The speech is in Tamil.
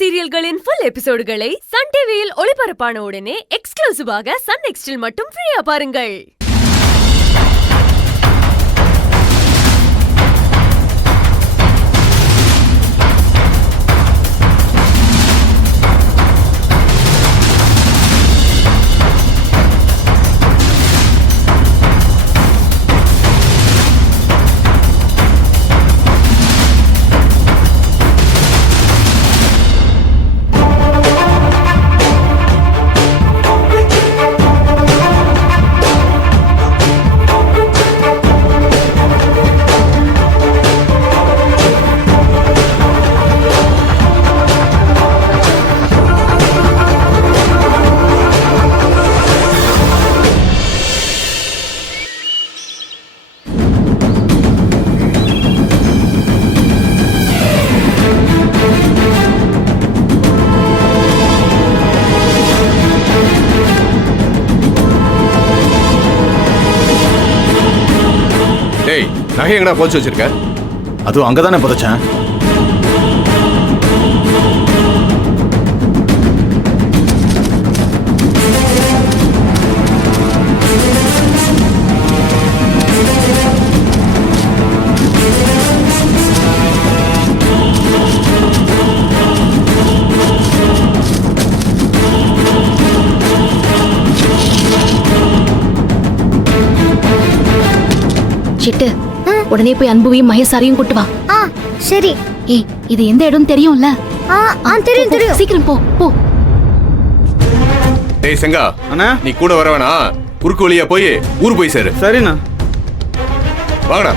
சீரியல்களின் ஃபுல் எபிசோடுகளை சன் டிவியில் ஒளிபரப்பான உடனே எக்ஸ்க்ளூசிவாக சன் நெக்ஸ்டில் மட்டும் ஃப்ரீயா பாருங்கள். டேய், நகை எங்கடா போச்சு வச்சிருக்க? அதுவும் அங்கதானே புதைச்சேன். சிட்டு, உடனே போய் அன்புவையும் மகேசாரையும் கூட்டு வா. சரி. ஏய், இது எந்த இடம் தெரியும்ல? தெரியும் தெரியும். சீக்கிரம் போ போ. டேய் செங்கா, அண்ணா நீ கூட வரவேணா, குறுக்கு வழியா போய் ஊர் போய் சேரு. சரிண்ணா. வாங்கடா.